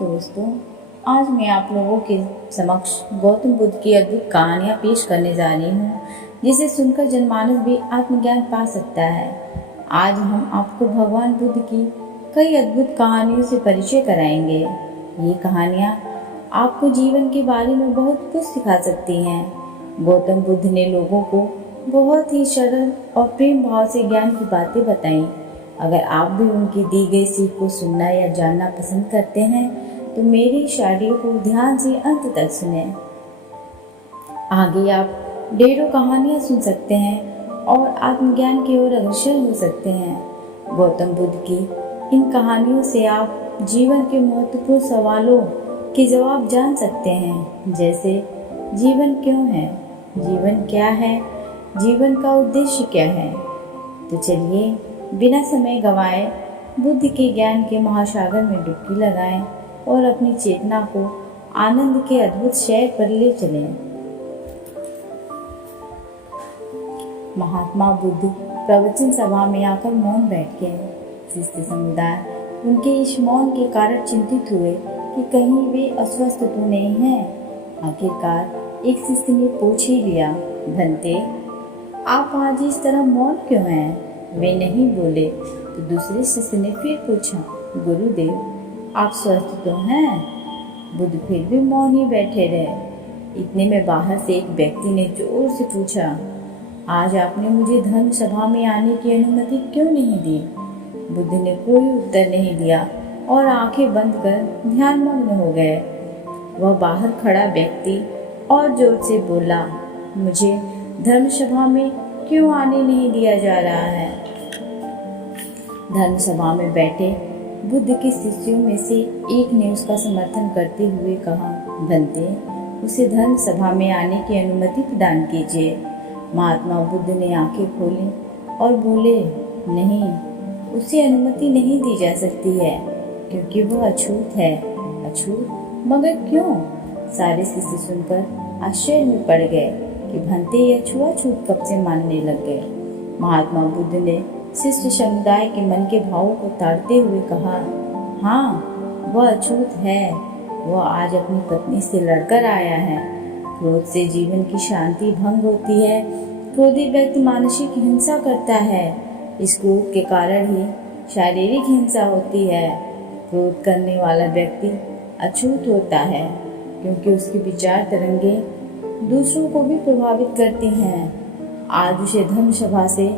दोस्तों, आज मैं आप लोगों के समक्ष गौतम बुद्ध की अद्भुत कहानियाँ पेश करने जा रही हूँ, जिसे सुनकर जनमानस भी आत्मज्ञान पा सकता है। आज हम आपको भगवान बुद्ध की कई अद्भुत कहानियों से परिचय कराएंगे। ये कहानियाँ आपको जीवन के बारे में बहुत कुछ सिखा सकती हैं। गौतम बुद्ध ने लोगों को बहुत ही सरल और प्रेम भाव से ज्ञान की बातें बताई। अगर आप भी उनकी दी गई सीख को सुनना या जानना पसंद करते हैं तो मेरी शायरी को ध्यान से अंत तक सुने। आगे आप ढेरों कहानियाँ सुन सकते हैं और आत्मज्ञान की ओर अग्रसर हो सकते हैं। गौतम बुद्ध की इन कहानियों से आप जीवन के महत्वपूर्ण सवालों के जवाब जान सकते हैं, जैसे जीवन क्यों है, जीवन क्या है, जीवन का उद्देश्य क्या है। तो चलिए बिना समय गंवाए बुद्ध के ज्ञान के महासागर में डुबकी लगाएं और अपनी चेतना को आनंद के अद्भुत शहर पर ले चलें। महात्मा बुद्ध प्रवचन सभा में आकर मौन बैठ गए। शिष्य समुदाय उनके इस मौन के कारण चिंतित हुए कि कहीं वे अस्वस्थ तो नहीं हैं। आखिरकार एक शिष्य ने पूछ ही लिया, भंते, आप आज इस तरह मौन क्यों हैं? वे नहीं बोले तो दूसरे शिष्य ने फिर पूछा, गुरुदेव, आप स्वस्थ तो हैं? बुद्ध फिर भी मौन ही बैठे रहे। इतने में बाहर से एक व्यक्ति ने जोर से पूछा, आज आपने मुझे धर्म सभा में आने की अनुमति क्यों नहीं दी? बुद्ध ने कोई उत्तर नहीं दिया और आंखें बंद कर ध्यानमग्न हो गए। वह बाहर खड़ा व्यक्ति और जोर से बोला, मुझे धर्म सभा में क्यों आने नहीं दिया जा रहा है? धर्म सभा में बैठे बुद्ध के शिष्यों में से एक ने उसका समर्थन करते हुए कहा, भंते, उसे धर्म सभा में आने की अनुमति प्रदान कीजिए। महात्मा बुद्ध ने आंखें खोली और बोले, नहीं, उसे अनुमति नहीं दी जा सकती है क्योंकि वह अछूत है। अछूत? मगर क्यों? सारे शिष्य सुनकर आश्चर्य में पड़ गए कि भंते यह छुआछूत कब से मानने लग गए। महात्मा बुद्ध ने शिष्य समुदाय के मन के भावों को ताड़ते हुए कहा, हाँ, वह अछूत है। वह आज अपनी पत्नी से लड़कर आया है। क्रोध से जीवन की शांति भंग होती है। क्रोधी व्यक्ति मानसिक हिंसा करता है। इस क्रोध के कारण ही शारीरिक हिंसा होती है। क्रोध करने वाला व्यक्ति अछूत होता है क्योंकि उसकी विचार तरंगें दूसरों को भी प्रभावित करती हैं। आज उसे धर्म सभा से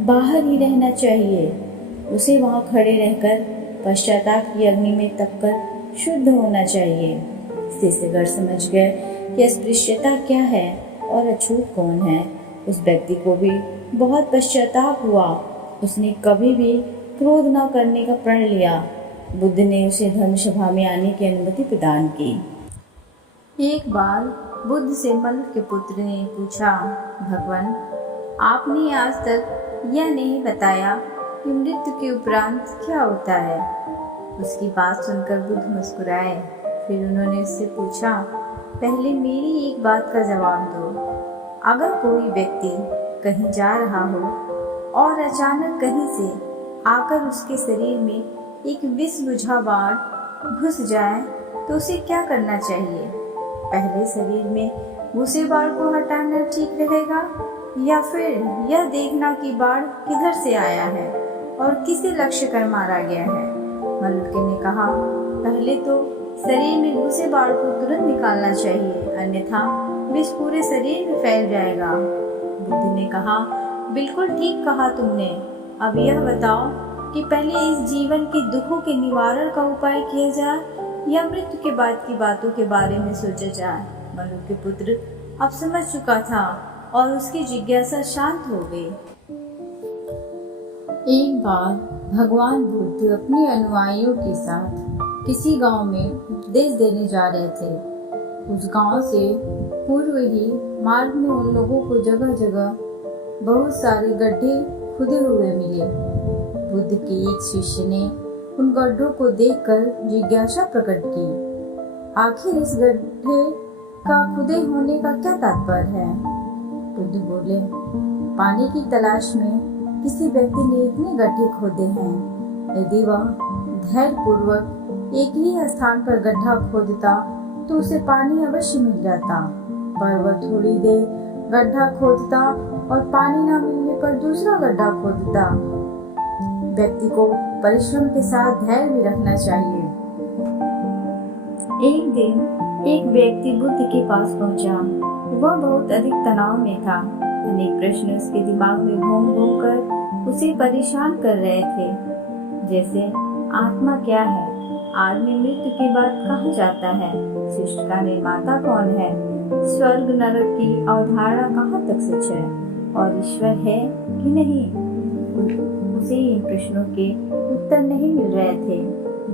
बाहर ही रहना चाहिए। उसे वहां खड़े रहकर पश्चाताप की अग्नि में तपकर शुद्ध होना चाहिए। शिष्यगण समझ गए कि अस्पृश्यता क्या है और अछूत कौन है। उस व्यक्ति को भी बहुत पश्चाताप हुआ। उसने कभी भी क्रोध न करने का प्रण लिया। बुद्ध ने उसे धर्म सभा में आने की अनुमति प्रदान की। एक बार बुद्ध से मल्ल के पुत्र ने पूछा, भगवान, आपने आज तक यह नहीं बताया कि मृत्यु के उपरांत क्या होता है। उसकी बात सुनकर बुद्ध मुस्कुराए। फिर उन्होंने उससे पूछा, पहले मेरी एक बात का जवाब दो। अगर कोई व्यक्ति कहीं जा रहा हो और अचानक कहीं से आकर उसके शरीर में एक विष बुझा बाण घुस जाए तो उसे क्या करना चाहिए? पहले शरीर में घुसे बाण को हटाना ठीक रहेगा या फिर यह देखना कि बाण किधर से आया है और किसे लक्ष्य कर मारा गया है? मल्लुके ने कहा, पहले तो शरीर में घुसे बाण को तुरंत निकालना चाहिए, अन्यथा विष पूरे शरीर में फैल जाएगा। बुद्ध ने कहा, बिल्कुल ठीक कहा तुमने। अब यह बताओ कि पहले इस जीवन के दुखों के निवारण का उपाय किया जाए या मृत्यु के बाद की बातों के बारे में सोचा जाए? मल्लुक के पुत्र अब समझ चुका था और उसकी जिज्ञासा शांत हो गई। एक बार भगवान बुद्ध अपने अनुयायियों के साथ किसी गांव में उपदेश देने जा रहे थे। उस गांव से पूर्व ही मार्ग में उन लोगों को जगह जगह बहुत सारे गड्ढे खुदे हुए मिले। बुद्ध के एक शिष्य ने उन गड्ढों को देखकर जिज्ञासा प्रकट की, आखिर इस गड्ढे का खुदे होने का क्या तात्पर्य है? बुद्ध बोले, पानी की तलाश में किसी व्यक्ति ने इतने गड्ढे खोदे हैं। यदि वह धैर्य पूर्वक एक ही स्थान पर गड्ढा खोदता तो उसे पानी अवश्य मिल जाता, पर वह थोड़ी देर गड्ढा खोदता और पानी न मिलने पर दूसरा गड्ढा खोदता। व्यक्ति को परिश्रम के साथ धैर्य भी रखना चाहिए। एक दिन एक व्यक्ति बुद्ध के पास पहुंचा। वह बहुत अधिक तनाव में था। अनेक प्रश्न उसके दिमाग में घूम घूम कर उसे परेशान कर रहे थे, जैसे आत्मा क्या है, आदमी मृत्यु के बाद कहाँ जाता है, सृष्टि का निर्माता कौन है, स्वर्ग नरक की अवधारणा कहाँ तक सच है और ईश्वर है कि नहीं। उसे इन प्रश्नों के उत्तर नहीं मिल रहे थे।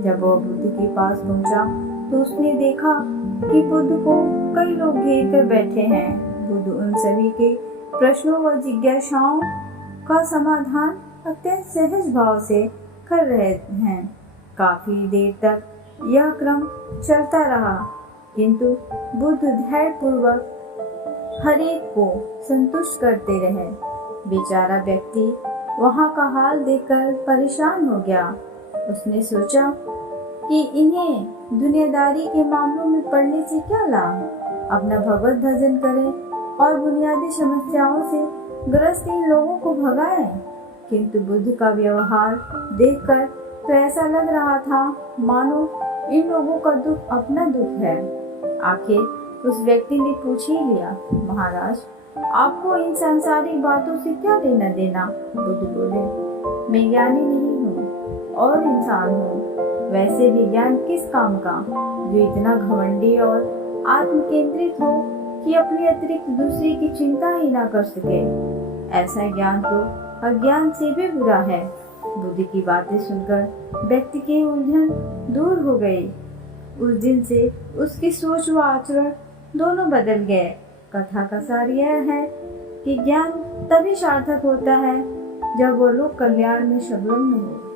जब वह बुद्ध के पास पहुंचा तो उसने देखा कि बुद्ध को कई लोग घेर कर बैठे हैं। बुद्ध उन सभी के प्रश्नों व जिज्ञासाओं का समाधान अत्यंत सहज भाव से कर रहे हैं। काफी देर तक यह क्रम चलता रहा, किंतु बुद्ध धैर्यपूर्वक हर एक को संतुष्ट करते रहे। बेचारा व्यक्ति वहां का हाल देखकर परेशान हो गया। उसने सोचा कि इन्हें दुनियादारी के मामलों में पड़ने से क्या लाभ, अपना भगवत भजन करें और बुनियादी समस्याओं से ग्रस्त इन लोगों को भगाएं। किंतु बुद्ध का व्यवहार देखकर तो ऐसा लग रहा था मानो इन लोगों का दुख अपना दुख है। आखिर उस व्यक्ति ने पूछ ही लिया, महाराज आपको इन सांसारिक बातों से क्या लेना देना। बुद्ध बोले, मैं ज्ञानी नहीं हूँ और इंसान हूँ, वैसे भी ज्ञान किस काम का जो इतना घमंडी और आत्म केंद्रित हो कि अपने अतिरिक्त दूसरे की चिंता ही ना कर सके। ऐसा ज्ञान तो अज्ञान से भी बुरा है। बुद्ध की बातें सुनकर व्यक्ति की उलझन दूर हो गई। उस दिन से उसकी सोच व आचरण दोनों बदल गए। कथा का सार यह है कि ज्ञान तभी सार्थक होता है जब वो लोग कल्याण में संलग्न हो।